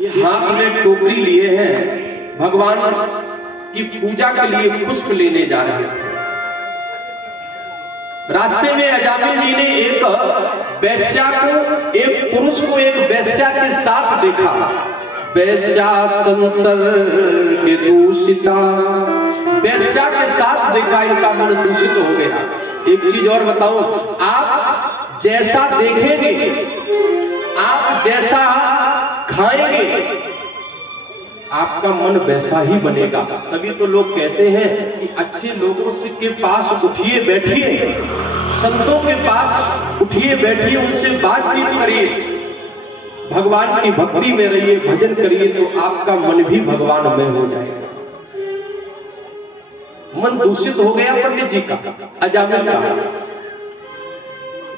ये हाथ में टोकरी लिए हैं, भगवान की पूजा के लिए पुष्प लेने जा रहे थे। रास्ते में अजामिल जी ने एक वैश्या को, एक पुरुष को एक वैश्या के साथ देखा। वैश्या संसर्ग दूषिता, वैश्या के साथ देखा, इनका मन दूषित हो गया। एक चीज और बताऊं, आप जैसा देखेंगे, आप जैसा खाएंगे, आपका मन वैसा ही बनेगा। तभी तो लोग कहते हैं कि अच्छे लोगों के पास उठिए बैठिए, संतों के पास उठिए बैठिए, उनसे बातचीत करिए, भगवान की भक्ति में रहिए, भजन करिए, तो आपका मन भी भगवान में हो जाएगा। मन दूषित हो गया पंडित जी का, अजामिल का।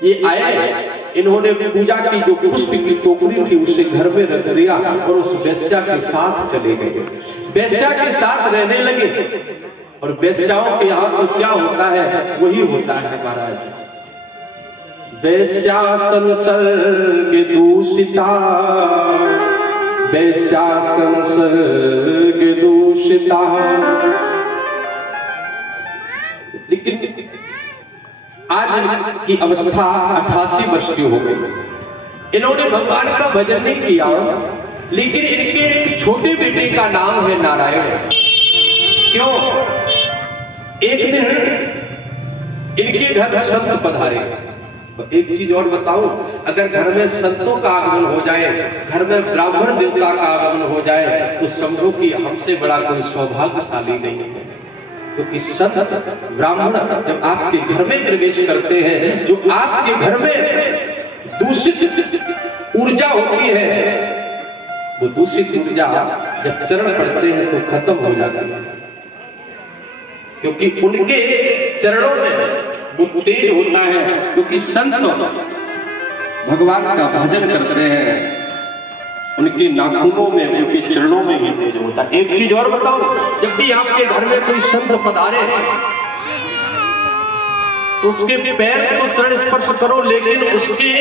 ये आए, इन्होंने पूजा की जो पुष्प की टोकरी थी उसे घर में रख दिया और उस वैश्या के साथ चले गए। वैश्या के साथ रहने लगे। और वैश्याओं के यहाँ तो क्या होता है, वही होता है महाराज। वैश्या संसर्ग दूषिता, वैश्या संसर्ग दूषिता। लेकिन आज की अवस्था 88 वर्ष की हो गई। इन्होंने भगवान का भजन नहीं किया, लेकिन इनके एक छोटे बेटे का नाम है नारायण। क्यों? एक दिन इनके घर संत पधारे। एक चीज और बताऊं, अगर घर में संतों का आगमन हो जाए, घर में ब्राह्मण देवता का आगमन हो जाए, तो समझो कि हमसे बड़ा कोई सौभाग्यशाली नहीं है। क्योंकि संत ब्राह्मण जब आपके घर में प्रवेश करते हैं, जो आपके घर में दूषित ऊर्जा होती है, वो दूषित ऊर्जा जब चरण पड़ते हैं तो खत्म हो जाती है। क्योंकि उनके चरणों में वो तेज होता है। क्योंकि संत भगवान का भजन करते हैं, उनके नाखूनों में, उनके चरणों में भी तेज होता है। एक चीज और बताओ, जब भी आपके घर में कोई संत पधारे तो उसके पैर को चरण स्पर्श करो, लेकिन उसके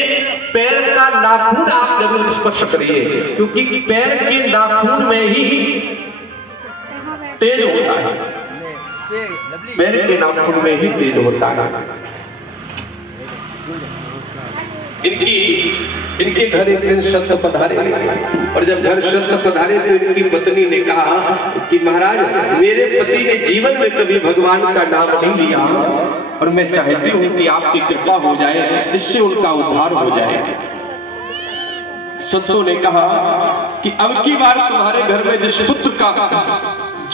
पैर का नाखून आप जरूर स्पर्श करिए, क्योंकि पैर के नाखून में ही तेज होता है। पैर के नाखून में ही तेज होता है। इनके घर एक दिन संत पधारे, और जब घर संत पधारे तो इनकी पत्नी ने कहा कि महाराज, मेरे पति ने जीवन में कभी भगवान का नाम नहीं लिया, और मैं चाहती हूं कि आपकी कृपा हो जाए, जिससे उनका उद्धार हो जाए। संतों ने कहा कि अब की बार तुम्हारे घर में जिस पुत्र का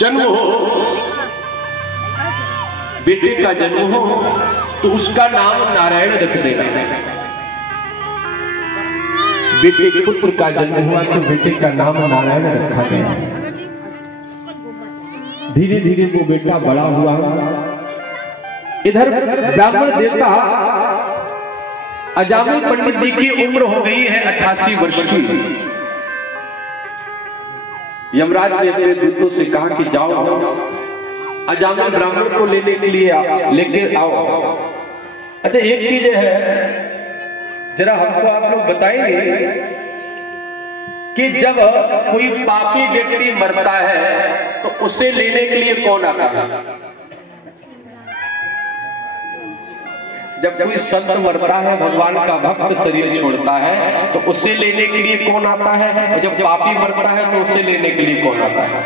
जन्म हो, बेटे का जन्म हो, तो उसका नाम नारायण रख देना। बेटे के पुत्र का जन्म हुआ तो बेटे का नाम नारायण रखा गया। धीरे धीरे वो बेटा बड़ा हुआ। इधर ब्राह्मण देवता अजामिल पंडित जी की उम्र हो गई है 88 वर्ष की। यमराज ने अपने दूतों से कहा कि जाओ, अजामिल ब्राह्मण को लेने के लिए लेकर आओ। अच्छा, एक चीज है, जरा हमको आप लोग बताएंगे कि जब कोई पापी व्यक्ति मरता है तो उसे लेने के लिए कौन आता है? जब कोई संत मरता है, भगवान का भक्त शरीर छोड़ता है, तो उसे लेने के लिए कौन आता है? और जब पापी मरता है तो उसे लेने के लिए कौन आता है?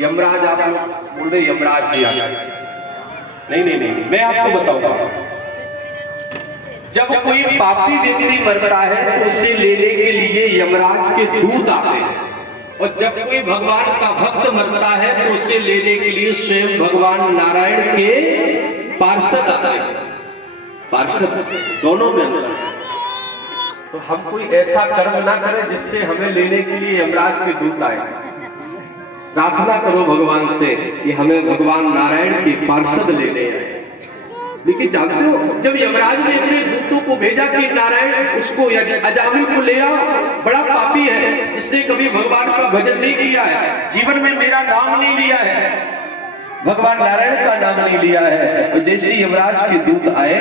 यमराज, आप बोल रहे यमराज जी आ गए। नहीं, मैं आपको बताऊंगा। जब कोई पापी व्यक्ति मरता है तो उसे लेने के लिए यमराज के दूत आते हैं, और जब कोई भगवान का भक्त मरता है तो उसे लेने के लिए स्वयं भगवान नारायण के पार्षद आते हैं। पार्षद दोनों में अंतर है। तो हम कोई ऐसा कर्म ना करें जिससे हमें लेने के लिए यमराज के दूत आए। प्रार्थना करो भगवान से कि हमें भगवान नारायण के पार्षद लेने आए। लेकिन जानते हो, जब यमराज ने अपने दूतों को भेजा कि नारायण उसको अजामिल को ले आओ, बड़ा पापी है, इसने कभी भगवान का भजन नहीं किया है, जीवन में मेरा नाम नहीं लिया है, भगवान नारायण का नाम नहीं लिया है। और जैसे यमराज के दूत आए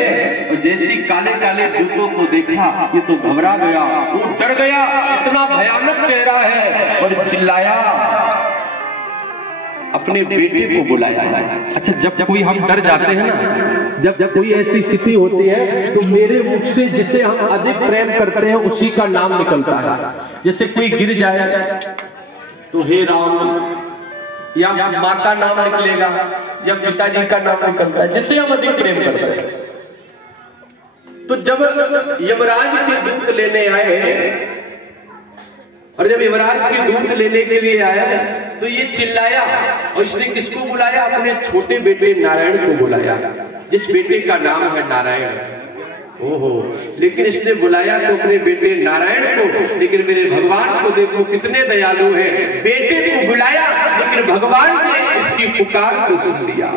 और जैसे काले काले दूतों को देखा, ये तो घबरा गया, वो डर गया, इतना भयानक चेहरा है, और चिल्लाया, अपने बेटे को बुलाया। अच्छा, जब कोई हम डर जाते हैं ना, जब कोई ऐसी स्थिति होती है तो मेरे मुख से जिसे हम अधिक प्रेम करते हैं उसी का नाम निकलता है। जैसे कोई गिर जाए तो हे राम, या माँ का नाम निकलेगा, या पिताजी का नाम निकलता है, जिससे हम अधिक प्रेम करते हैं। तो जब यमराज के दूत लेने आए, और जब यमराज के दूत लेने के लिए आया तो ये चिल्लाया, और इसने किसको बुलाया? अपने छोटे बेटे नारायण को बुलाया, जिस बेटे का नाम है नारायण। ओहो, लेकिन इसने बुलाया तो अपने बेटे नारायण को, लेकिन मेरे भगवान को देखो कितने दयालु हैं। बेटे को बुलाया लेकिन भगवान ने इसकी पुकार को सुन लिया।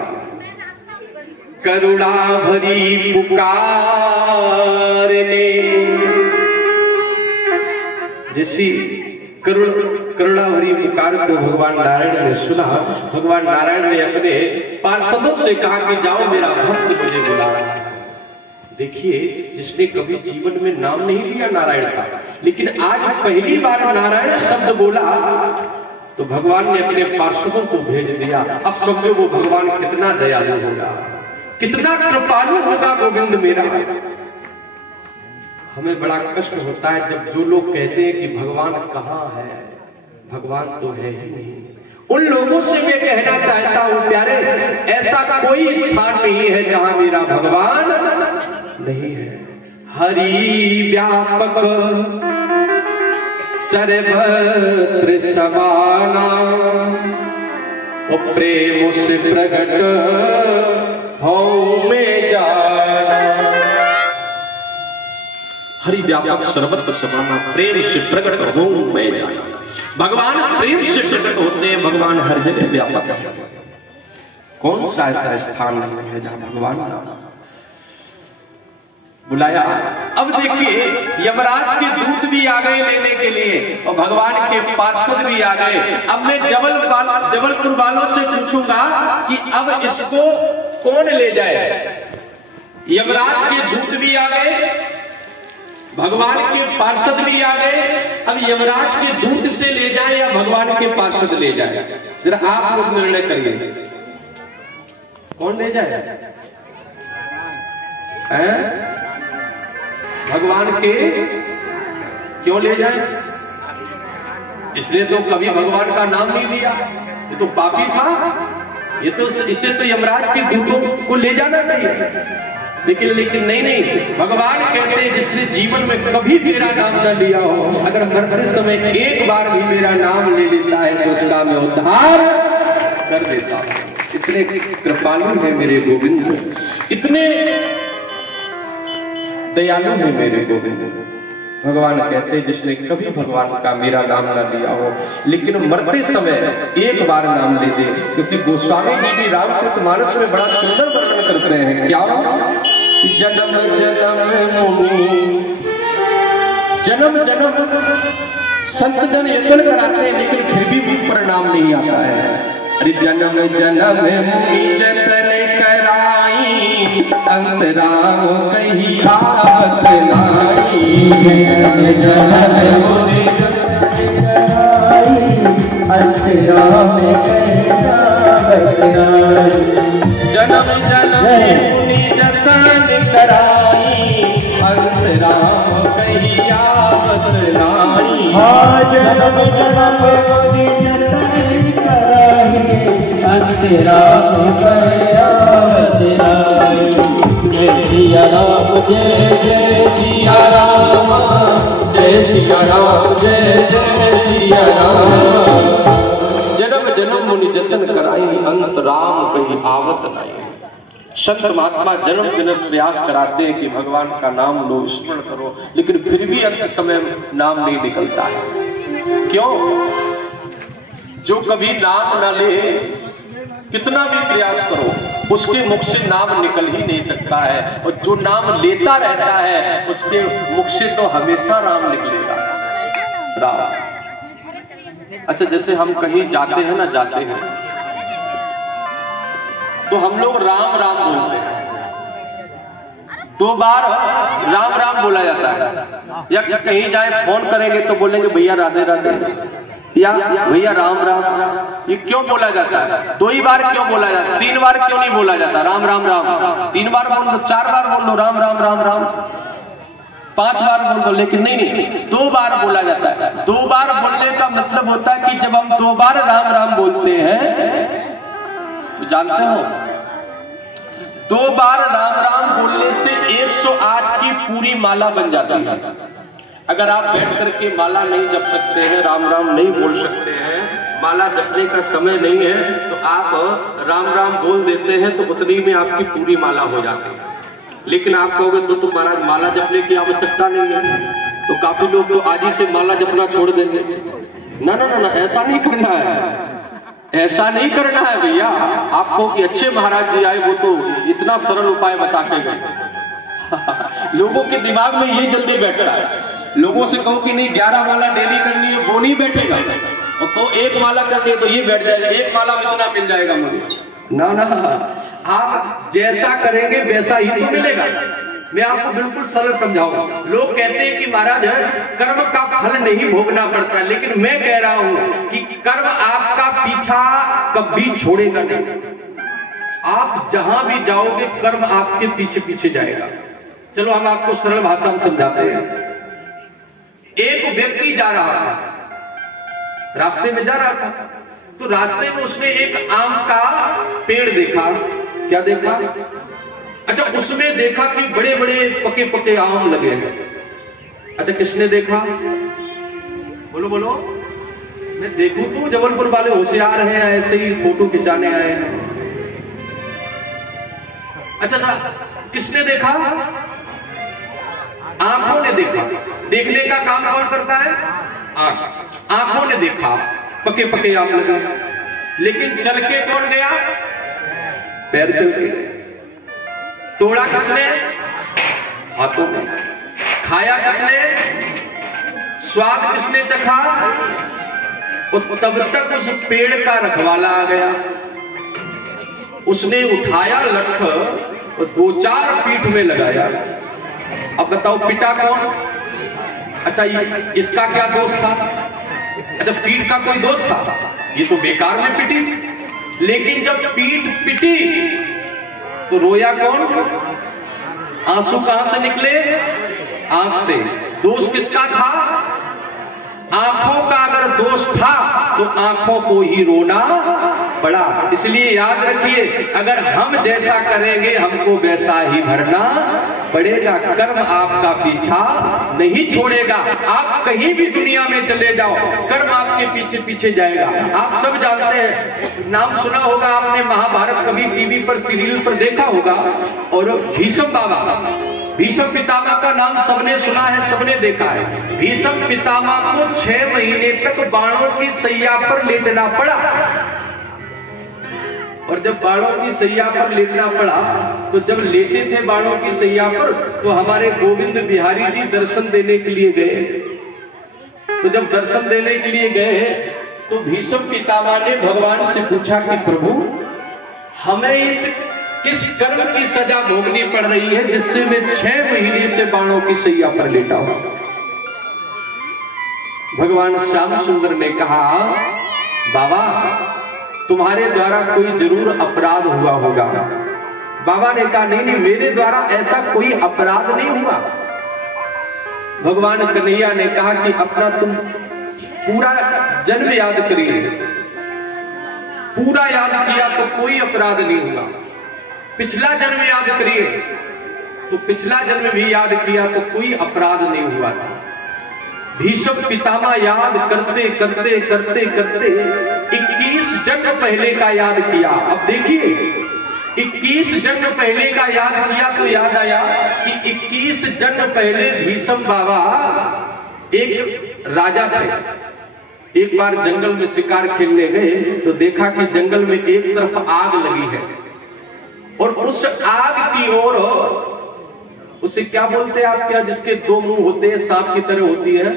करुणा भरी पुकार ने, जैसी करुणा भरी पुकार को भगवान नारायण ने सुना, भगवान नारायण ने अपने पार्षदों से कहा कि जाओ, मेरा भक्त मुझे बुला रहा है। देखिए, जिसने कभी जीवन में नाम नहीं लिया नारायण का, लेकिन आज पहली बार नारायण शब्द बोला, तो भगवान ने अपने पार्षदों को भेज दिया। अब समझो वो भगवान कितना दयालु होगा, कितना कृपालु होगा गोविंद मेरा। हमें बड़ा कष्ट होता है जब जो लोग कहते हैं कि भगवान कहाँ है, भगवान तो है ही नहीं। उन लोगों से मैं कहना चाहता हूं प्यारे, ऐसा कोई स्थान नहीं है जहां मेरा भगवान नहीं है। हरि व्यापक सर्वत्र समाना, और प्रेम से प्रकट हो में जाना। हरि व्यापक सर्वत्र समाना, प्रेम से प्रकट हो में जाना। भगवान प्रेम से प्रकट होते हैं, भगवान हर जगह व्यापक है। कौन सा ऐसा स्थान नहीं है जहां भगवान नाम बुलाया। अब देखिए, यमराज के दूत भी आ गए लेने के लिए, और भगवान के पार्षद भी आ गए। अब मैं जबलपुर वालों से पूछूंगा कि अब इसको कौन ले जाए। यमराज के दूत भी आ गए, भगवान के पार्षद भी आ गए। अब यमराज के दूत से ले जाए या भगवान के पार्षद ले जाए, जरा आप लोग निर्णय करिए, कौन ले जाए? भगवान के क्यों ले जाए? इसने तो कभी भगवान का नाम नहीं लिया, ये तो पापी था, ये तो इसे तो यमराज के दूतों को ले जाना चाहिए। लेकिन नहीं, भगवान कहते हैं जिसने जीवन में कभी मेरा नाम न लिया हो, अगर मरते समय एक बार भी मेरा नाम ले लेता है तो उसका मैं उद्धार कर देता हूं। इतने कृपालु है मेरे गोविंद, इतने दयालु है मेरे गोविंद। भगवान कहते हैं जिसने कभी भगवान का मेरा नाम न लिया हो, लेकिन मरते समय एक बार नाम ले दे। क्योंकि गोस्वामी जी भी रामचरितमानस में बड़ा सुंदर वर्णन करते हैं। क्या? जन्म जन्म संत जन यत्न कराते हैं, लेकिन फिर भी मुझ पर नाम नहीं आता है। अरे जन्म जन्म मुनि जतन कराई, अंतराम कहीं आवत नाई। जन्म जन्म मुनि जतन कराई, अंतराम कहीं आवत नाई। जन्म जन्म मुनि जतन कराई, अंतराम कहीं आवत नाई। जन्म जन्म मुनि जतन कराई, अंतराम कहीं आवत नाई। जय सिया राम, जय जय सिया राम, जय सिया राम, जय जय सिया राम। जन्म जन्म मुनि जतन कराई, अंत राम कहीं आवत नाई। संत महात्मा जन्म जन्म प्रयास कराते हैं कि भगवान का नाम लो, स्मरण करो, लेकिन फिर भी अंत समय नाम नहीं निकलता है। क्यों? जो कभी नाम न ले, कितना भी प्रयास करो, उसके मुख से नाम निकल ही नहीं सकता है। और जो नाम लेता रहता है उसके मुख से तो हमेशा राम निकलेगा। राम। अच्छा, जैसे हम कहीं जाते हैं ना, तो हम लोग राम राम बोलते हैं। 2 बार राम राम बोला जाता है। या कहीं जाए फोन करेंगे तो बोलेंगे भैया राधे राधे, या भैया राम राम। ये क्यों बोला जाता है? 2 ही बार क्यों बोला जाता है? 3 बार क्यों नहीं बोला जाता? राम राम राम 3 बार बोल दो, 4 बार बोल दो राम राम राम राम, 5 बार बोल दो, लेकिन नहीं 2 बार बोला जाता है। 2 बार बोलने का मतलब होता है कि जब हम 2 बार राम राम बोलते हैं तो जानते हो 2 बार राम राम बोलने से 108 की पूरी माला बन जाती है। अगर आप बैठ करके माला नहीं जप सकते हैं, राम राम नहीं बोल सकते हैं, माला जपने का समय नहीं है, तो आप राम राम बोल देते हैं तो उतनी में आपकी पूरी माला हो जाती है। लेकिन आप कहोगे तो तुम्हारा माला जपने की आवश्यकता नहीं है, तो काफी लोग तो आज ही से माला जपना छोड़ देंगे। ना ना ना ना, ऐसा नहीं करना है, ऐसा नहीं करना है भैया। आपको कि अच्छे महाराज जी आए, वो तो इतना सरल उपाय बता के गए। लोगों के दिमाग में ये जल्दी बैठ रहा है। लोगों से कहो कि नहीं 11 माला डेली करनी है, वो नहीं बैठेगा। और कहो 1 माला करनी है तो ये बैठ जाएगा, 1 माला में इतना मिल जाएगा मुझे। ना ना, आप जैसा करेंगे वैसा ही तो मिलेगा। मैं आपको बिल्कुल सरल समझाऊंगा। लोग कहते हैं कि महाराज कर्म का फल नहीं भोगना पड़ता, लेकिन मैं कह रहा हूं कि कर्म आपका पीछा कभी छोड़ेगा नहीं। आप जहां भी जाओगे कर्म आपके पीछे पीछे जाएगा। चलो हम आपको सरल भाषा में समझाते हैं। एक व्यक्ति जा रहा था, रास्ते में जा रहा था, तो रास्ते में उसने एक आम का पेड़ देखा। क्या देखा? अच्छा, उसमें देखा कि बड़े बड़े पके पके आम लगे हैं। अच्छा, किसने देखा? बोलो बोलो। मैं देखूं तो जबलपुर वाले होशियार हैं, ऐसे ही फोटो खिंचाने आए हैं। अच्छा, किसने देखा? आंखों ने देखा। देखने का काम कौन करता है? आंख। आंखों ने देखा पके पके आम लगे, लेकिन चल के कौन गया? पैर चल के। तोड़ा किसने? हाथों में। खाया किसने? स्वाद किसने चखा? तब तक उस पेड़ का रखवाला आ गया। उसने उठाया लठ और 2-4 पीठ में लगाया। अब बताओ पिटा कौन? अच्छा, इसका क्या दोष था? अच्छा, पीठ का कोई दोष था? ये तो बेकार में पिटी। लेकिन जब पीठ पिटी तो रोया कौन? आंसू कहां से निकले? आंख से। दोष किसका था? आंखों का अगर दोष था तो आंखों को ही रोना पड़ा। इसलिए याद रखिए, अगर हम जैसा करेंगे हमको वैसा ही भरना पड़ेगा। कर्म आपका पीछा नहीं छोड़ेगा। आप कहीं भी दुनिया में चले जाओ, कर्म आपके पीछे पीछे जाएगा। आप सब जानते हैं, नाम सुना होगा आपने, महाभारत कभी टीवी पर सीरियल पर देखा होगा। और भीष्म बाबा, भीष्म पितामह का नाम सबने सुना है, सबने देखा है। भीष्म पितामह को 6 महीने तक बाणों की सैया पर लेटना पड़ा। और जब बाणों की सैया पर लेटना पड़ा, तो जब लेटे थे बाणों की सैया पर, तो हमारे गोविंद बिहारी जी दर्शन देने के लिए गए। तो जब दर्शन देने के लिए गए तो भीष्म पितामह ने भगवान से पूछा कि प्रभु, हमें इस किस कर्म की सजा भोगनी पड़ रही है जिससे मैं 6 महीने से बाणों की सैया पर लेटा हूं? भगवान श्याम सुंदर ने कहा, बाबा तुम्हारे द्वारा कोई जरूर अपराध हुआ होगा। बाबा ने कहा, नहीं नहीं, मेरे द्वारा ऐसा कोई अपराध नहीं हुआ। भगवान कन्हैया ने कहा कि अपना तुम पूरा जन्म याद करिए। पूरा याद किया तो कोई अपराध नहीं हुआ। पिछला जन्म याद करिए तो पिछला जन्म भी याद किया तो कोई अपराध नहीं हुआ था। भीष्म पितामह याद करते करते करते करते 21 जन्म पहले का याद किया। अब देखिए, 21 जन्म पहले का याद किया तो याद आया कि 21 जन्म पहले भीष्म बाबा एक राजा थे। एक बार जंगल में शिकार खेलने गए तो देखा कि जंगल में एक तरफ आग लगी है और उस आग की ओर, उसे क्या बोलते हैं आप, क्या जिसके 2 मुंह होते हैं, सांप की तरह होती है,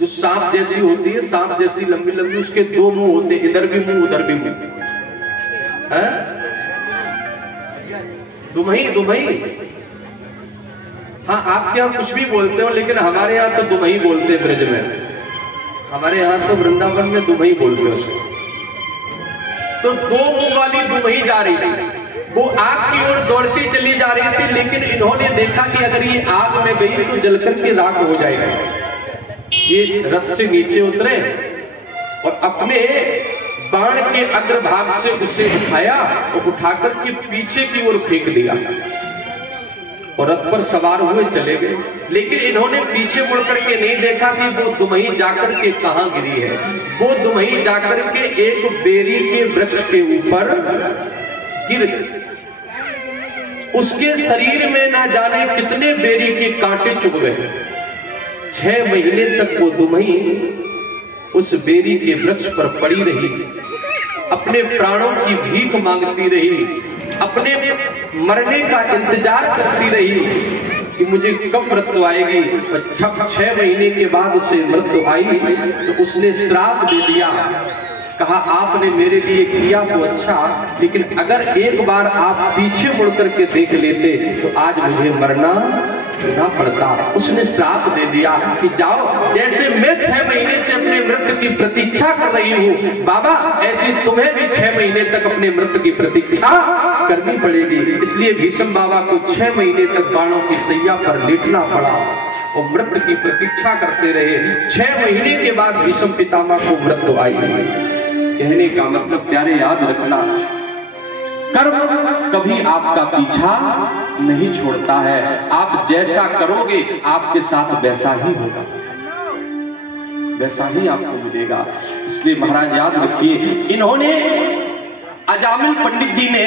जो सांप जैसी होती है, सांप जैसी लंबी लंबी, उसके 2 मुंह होते हैं, इधर भी मुंह उधर भी मुंह। दुमही दुमही, हाँ आपके यहाँ कुछ भी बोलते हो, लेकिन हमारे यहाँ तो दुमही बोलते हैं ब्रज में। हमारे यहाँ तो वृंदावन में दुमही बोलते हो उसको। तो दो मुंह वाली दुमही जा रही थी, वो आग की ओर दौड़ती चली जा रही थी, लेकिन इन्होंने देखा कि अगर ये आग में गई तो जलकर के राख हो जाएगा। ये रथ से नीचे उतरे और अपने बाण के अग्रभाग से उसे उठाया और उठाकर के पीछे की ओर फेंक दिया और रथ पर सवार हुए चले गए। लेकिन इन्होंने पीछे मुड़ करके नहीं देखा कि वो दुमही जाकर के कहां गिरी है। वो दुमही जाकर के एक बेरी के वृक्ष के ऊपर गिर गई। उसके शरीर में ना जाने कितने बेरी के कांटे चुभ गए। 6 महीने तक वो दुमही उस बेरी के वृक्ष पर पड़ी रही, अपने प्राणों की भीख मांगती रही, अपने मरने का इंतजार करती रही कि मुझे कब मृत्यु आएगी। और जब 6 महीने के बाद उसे मृत्यु आई तो उसने श्राप दे दिया, कहा आपने मेरे लिए किया तो अच्छा, लेकिन अगर एक बार आप पीछे मुड़ करके देख लेते तो आज मुझे मरना ना पड़ता। उसने श्राप दे दिया कि जाओ, जैसे मैं 6 महीने से अपने मृत्यु की प्रतीक्षा कर रही हूँ बाबा, ऐसी तुम्हें भी 6 महीने तक अपने मृत्यु की प्रतीक्षा करनी पड़ेगी। इसलिए भीष्म बाबा को 6 महीने तक बाणों की सैया पर लेटना पड़ा और मृत्यु की प्रतीक्षा करते रहे। 6 महीने के बाद भीष्म पितामह को मृत्यु आई। कहने का मतलब प्यारे याद रखना, कर्म कभी आपका पीछा नहीं छोड़ता है। आप जैसा करोगे आपके साथ वैसा ही होगा, वैसा ही आपको मिलेगा। इसलिए महाराज याद रखिए, इन्होंने अजामिल पंडित जी ने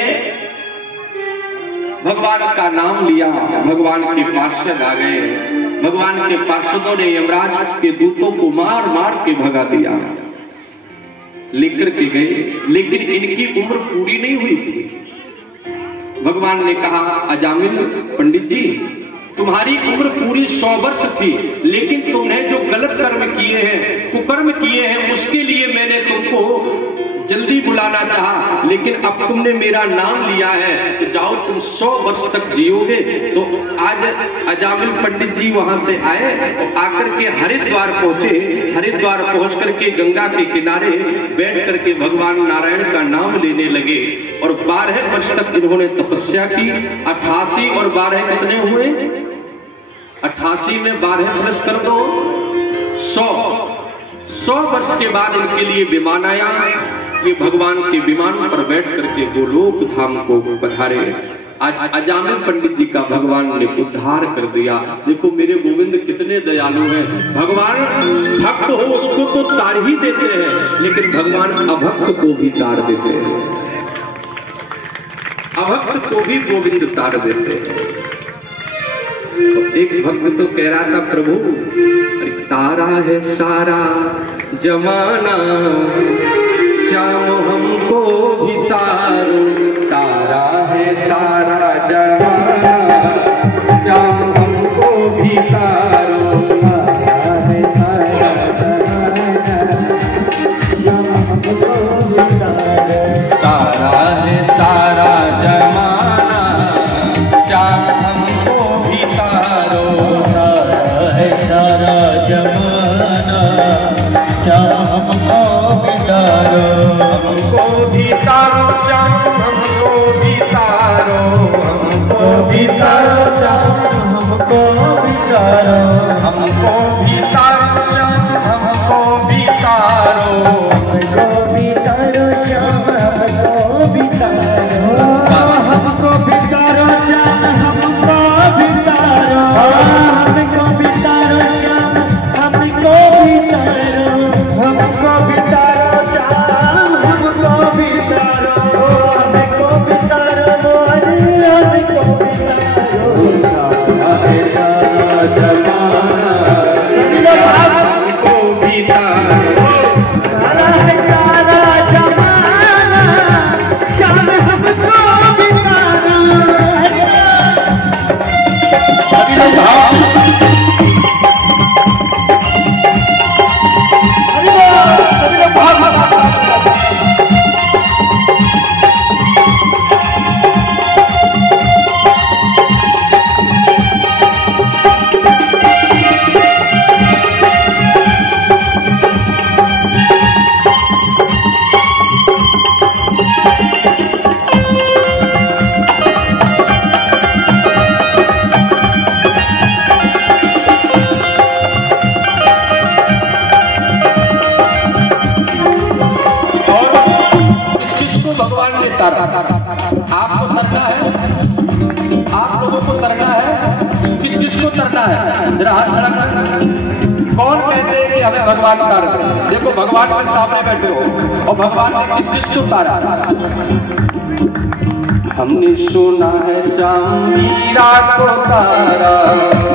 भगवान का नाम लिया, भगवान के पार्षद आ गए। भगवान के पार्षदों ने यमराज के दूतों को मार मार के भगा दिया, लेकर के गए, लेकिन इनकी उम्र पूरी नहीं हुई थी। भगवान ने कहा अजामिल पंडित जी, तुम्हारी उम्र पूरी 100 वर्ष थी, लेकिन तुमने जो गलत कर्म किए हैं, कुकर्म किए हैं, उसके लिए मैंने तुमको जल्दी बुलाना चाहा, लेकिन अब तुमने मेरा नाम लिया है तो जाओ तुम 100 वर्ष तक जियोगे। तो आज अजामिल पंडित जी वहां से आए और आकर के हरिद्वार पहुंचे। हरिद्वार पहुंच करके गंगा के किनारे बैठ करके भगवान नारायण का नाम लेने लगे और 12 वर्ष तक इन्होंने तपस्या की। 88 और 12 कितने हुए? 88 में 12 प्लस कर दो 100 वर्ष के बाद इनके लिए विमान आया। ये भगवान के विमान पर बैठ करके गोलोक धाम को पधारे। आज अजामिल पंडित जी का भगवान ने उद्धार कर दिया। देखो मेरे गोविंद कितने दयालु हैं। भगवान भक्त हो उसको तो तार ही देते हैं, लेकिन भगवान अभक्त को भी तार देते हैं, अभक्त को भी गोविंद तार देते हैं। तो एक भक्त तो कह रहा था, प्रभु अरे तारा है सारा जमाना, श्याम हमको भी तारो। तारा है सारा जमाना, श्याम हमको भी तारो। तारा है सारा जमाना, श्याम हमको भी तारो। तारा है सारा जमाना, श्याम हमको भी तारो। हमको भी तारो श्याम हमको भी तारो, हमको भी तारो श्याम हमको भी तारो। हमको भी तारो श्याम हमको भी तारो, हमको भी तारो श्याम हमको भी तारो। हमको भी तारो श्याम हमको भी तारो, हमको भी तारो श्याम हमको भी तारो। हमको भी तारो श्याम हमको भी तारो, हमको भी तारो मोहन हमको भी तारो। तारा है सारा जमाना, करना है? जरा हाथ खड़ा कर। कौन कहते हैं कि हमें भगवान तार दे? देखो भगवान के सामने बैठे हो और भगवान ने किस किस को तारा? हमने सुना है श्याम मीरा को तारा,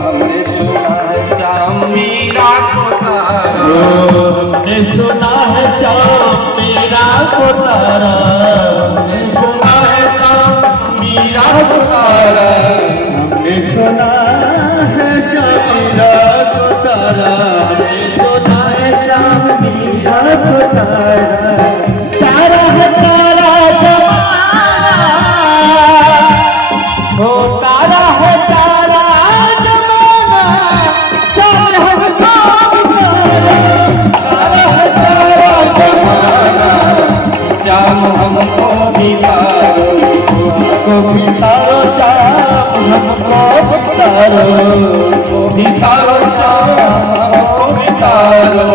हमने सुना है श्याम मीरा को तारा, हमने सुना है श्याम मीरा को तारा, हमने सुना है श्याम मीरा को तारा, हमने सुना है श्याम मीरा को तारा, हमने सुना है श्याम मीरा को तारा। तारा है तारा जमाना, हो तारा है तारा जमाना, श्याम हमको तारा है तारा जमाना, श्याम हमको भी तारो, हमको भी तारो श्याम हमको भी तारो, हमको भी तारो श्याम हमको भी तारो,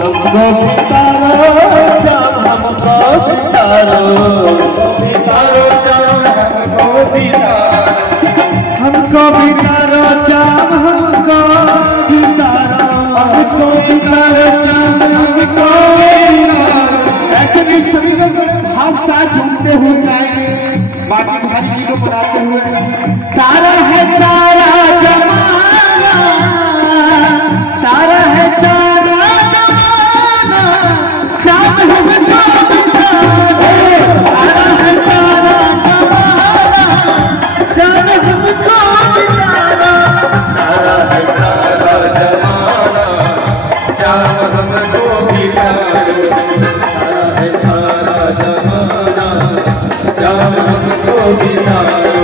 हमको भी तारो श्याम हमको भी तारो, भी तारो श्याम हमको भी तारो, हमको भी तारो श्याम हमको भी तारो, हमको भी तारो श्याम हमको भी तारो। ऐसे भी सभी लोग हाथ साथ झूमते हुए गाएंगे बाकी भाई जी को बुलाते हुए। तारा है तारा जमाना, तारा है तारा जमाना, श्याम हमको भी तारो, तारा है तारा जमाना, श्याम हमको भी तारो, तारा है तारा जमाना श्याम हमको भी तारो, तारा है तारा जमाना श्याम हमको भी तारो,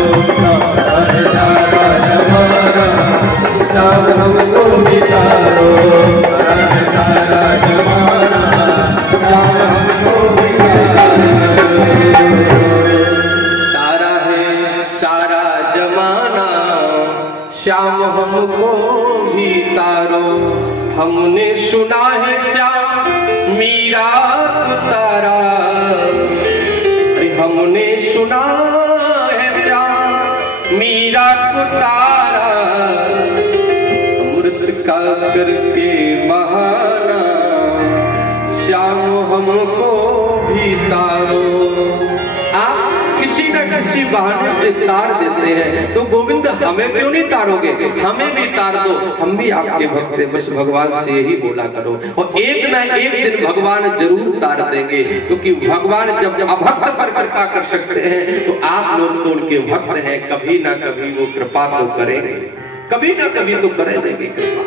तारा है तारा जमाना श्याम हमको भी तारो, तारा है तारा जमाना श्याम हमको भी तारो। तारा है सारा जमाना श्याम हमको भी तारो, हमने सुना है श्याम मीरा को तारा, अरे हमने सुना है श्याम मीरा को तारा, अमृत का करके बहाना श्याम हमको भी तारो। आप किसी न किसी बहाने से तार देते हैं तो गोविंद हमें क्यों नहीं तारोगे? हमें भी तार दो, हम भी आपके भक्त हैं। बस भगवान से यही बोला करो और एक न एक दिन भगवान जरूर तार देंगे, क्योंकि भगवान जब अभक्त पर कृपा कर सकते हैं तो आप लोग तो उनके भक्त हैं, कभी ना कभी वो कृपा तो करेंगे, कभी ना कभी तो करे देंगे कृपा।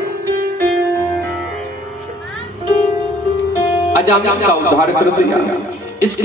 अजामिल का उद्धार कर दिया।